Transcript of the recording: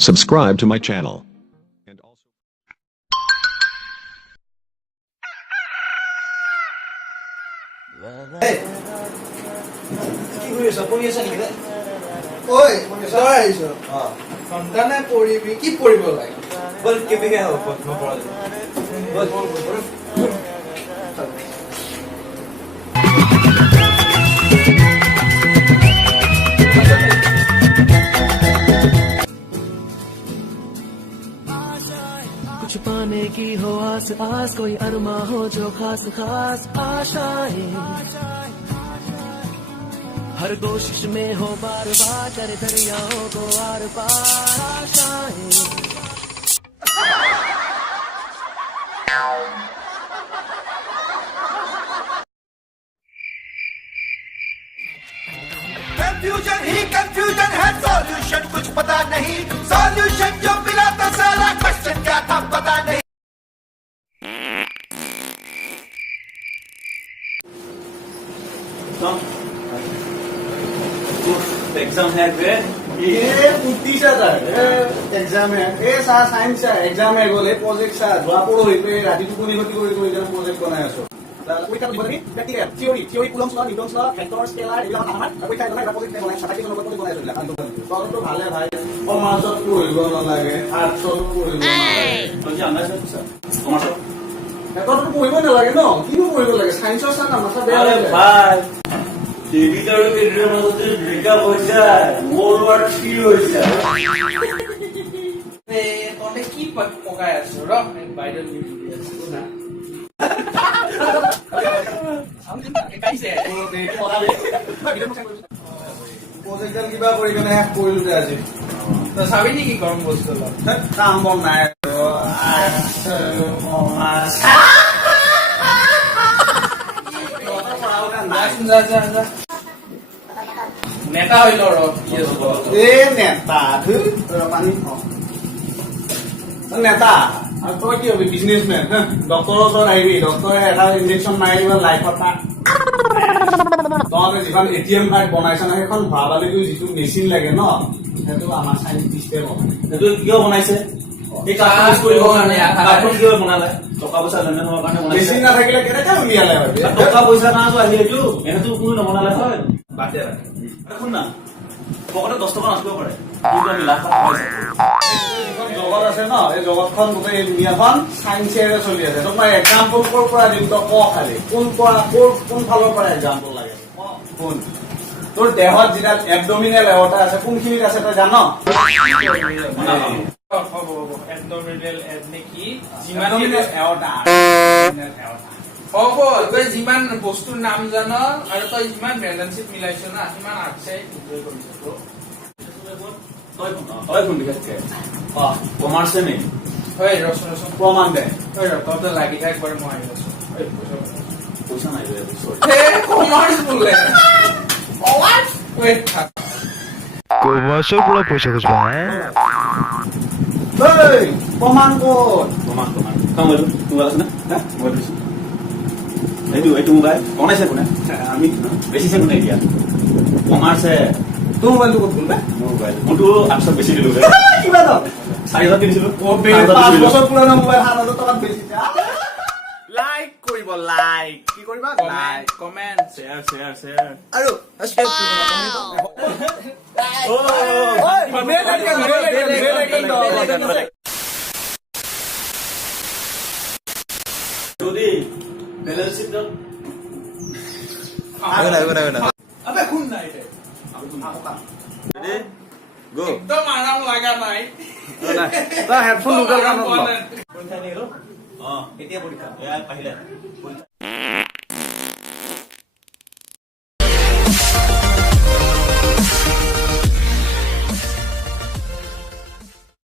Subscribe to my channel. And also Oi, তই আহিছ সন্তানে পঢ়িবি কি পঢ়িব লাগে বল কেনেকে হ'ব নপঢ়ালে বল कुछ पाने की हो आस आस कोई अरमा हो जो खास खास आशाएं हर कोशिश में हो बार बार करे दरियाओं को आर पार आशाएं कंफ्यूजन ही कंफ्यूजन है सॉल्यूशन कुछ पता नहीं सॉल्यूशन जो मिला तो सारा क्वेश्चन क्या था पता नहीं एग्जाम है बे ये पुट्टीचा एग्जाम है ए सा साइंस एग्जाम है बोले प्रोजेक्ट सा जोआ पड़ो इपे राती टुकुनी गति কৰি কৰি জানা प्रोजेक्ट বনাই আছো পৰীক্ষা দিব লাগে প্ৰ্যাকটিকেল থিওৰি কুলম্বছ ল নিউটনছ ল ভেক্টৰ স্কেলাৰ এইবিলাক আমাৰ পৰীক্ষা দিব লাগে প্ৰোজেক্ট বনাই সাতাকি নম্বৰ কৰি বনাই আছো তহঁতটো ভালে ভাই সমাজত পঢ়িব নালাগে আৰ্টছত পঢ়িব নালাগে তই জানা আছে স্যাৰ কমাৰ্চত তহঁতটো পঢ়িব নালাগে ন কিনো পঢ়িব লাগে সাইন্সৰ চাহ নামাছা বেয়া আৰে লাগে ভাই টিভিটাৰ ভিডিওৰ মধ্যে ব্ৰেকআপ হইছে মোৰ ওয়াৰ্ড ফিল হইছে তহঁতে কি পকাই আছো ৰ বাইদেউ ভিডিঅ' আছো না প্ৰজেক্টৰ কিবা কৰি কেনে শেষ কৰিলো দে আজি তই চাবি নেকি গৰম বস্তু অলপ কাম বন নাই যা যা যা নেতা হৈ ল ৰ কি আছো এই নেতা পানী নেতা আৰু তই কি হবি বিজনেছমেন ডক্টৰৰ ওচৰত আহিবি ডক্টৰে এটা ইনজেকশ্যন মাৰি দিব লাইফত তহঁতে যিখন ATM কাৰ্ড বনাইছ ন সেইখন ভৰাবালিটো যিটো মেচিন লাগে ন সেইটো আমাৰ চাইণ্টিষ্টে বনাই এইটো কিয় বনাইছে এই কাৰ্টুন কৰিব কাৰণে কাৰ্টুন কিয় বনালে টকা পইচা লেনদেন হোৱাৰ কাৰণে বনাইছে মেচিন নাথাকিলে কেনেকৈ উলিয়ালে হয় টকা পইচা কাৰণেতো আহি এইটো এনেতো কোনো নবনালে হয় বাদ দে শুন না পকেটত 10 টকা নাচিব পাৰে কিন্তু আমি লাখ লাখ জগত আছে ন এই জগতখন গোটেই এই দুনিয়াখন চাইন্সেৰে চলি আছে তোক মই এক্সাম্পল ক'ৰ পৰা দিম তই ক খালি কোন ফালৰ পৰা এক্সাম্পল লাগে কোন তোৰ দেহত যিডাল এবডমিনেল এৱৰ্টা আছে কোনখিনিত আছে তই জান এন্ডোমিনেল এডনে কি যিমান এবডমিনেল এৱৰ্টা হ'ব তই যিমান বস্তুৰ নাম জান আৰু তই যিমান বেলেঞ্চিত মিলাইছ না সিমান আৰ্টছে এনজয় কৰিছ তই কোন বিশেষকে কমাৰ্চে নেকি হয় ৰচন ৰচন প্ৰমাণ দে হয় তহঁতে লাগি থাক বাৰু মই আহি আছো পইচা নাই সৰি কমাৰ্চ বোলে কমাৰ্চ ৱেট থাক কমাৰ্চৰ পৰা পইচা খুজিবা প্ৰমাণ ক'ত কমান মোবাইল মোবাইল আছে না মোবাইল দিছো এইটো মোবাইল বনাইছে কোনে আমি বেচিছে কোনে এতিয়া কমাৰ্চে তোৰ মোবাইলটো ক'ত গ'ল মোবাইল মোৰতো 800 বেছি দিলো কিবা দাম 4000 কিনিছিলো 5 বছৰ পুৰণা মোবাইল 7000 টকাত বেচিছে লাইক কৰিব লাইক কি কৰিবা লাইক কমেন্ট শ্বেয়াৰ আৰু যদি বেলেন্স শিট আবে শুন না এটা ৰেডি গো একদম আৰাম লাগা নাই হেডফোন দুডাল কামত পৰীক্ষা নিলো এতিয়া পৰীক্ষা এয়া পাহিলে